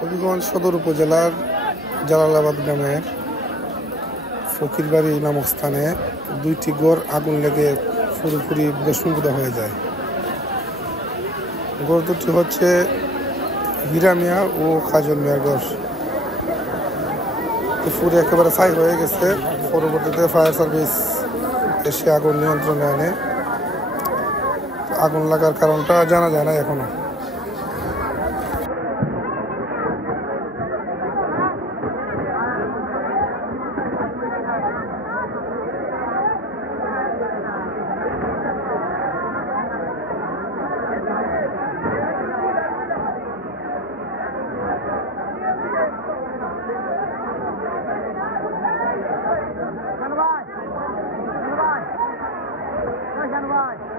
হবিগঞ্জ সদর উপজেলার জালালাবাদ গ্রামের ফকিরবাড়ি নামক স্থানে দুইটি গড় আগুন লেগে পুরোপুরি ভস্মীভূত হয়ে যায়। গড় দুটি হচ্ছে হীরা মিয়া ও কাজল মিয়ার গড়। পুরো একেবারে ছাই হয়ে গেছে। পরবর্তীতে ফায়ার সার্ভিস এসে আগুন নিয়ন্ত্রণে আনে। আগুন লাগার কারণটা জানা যায় না এখনো। Vai.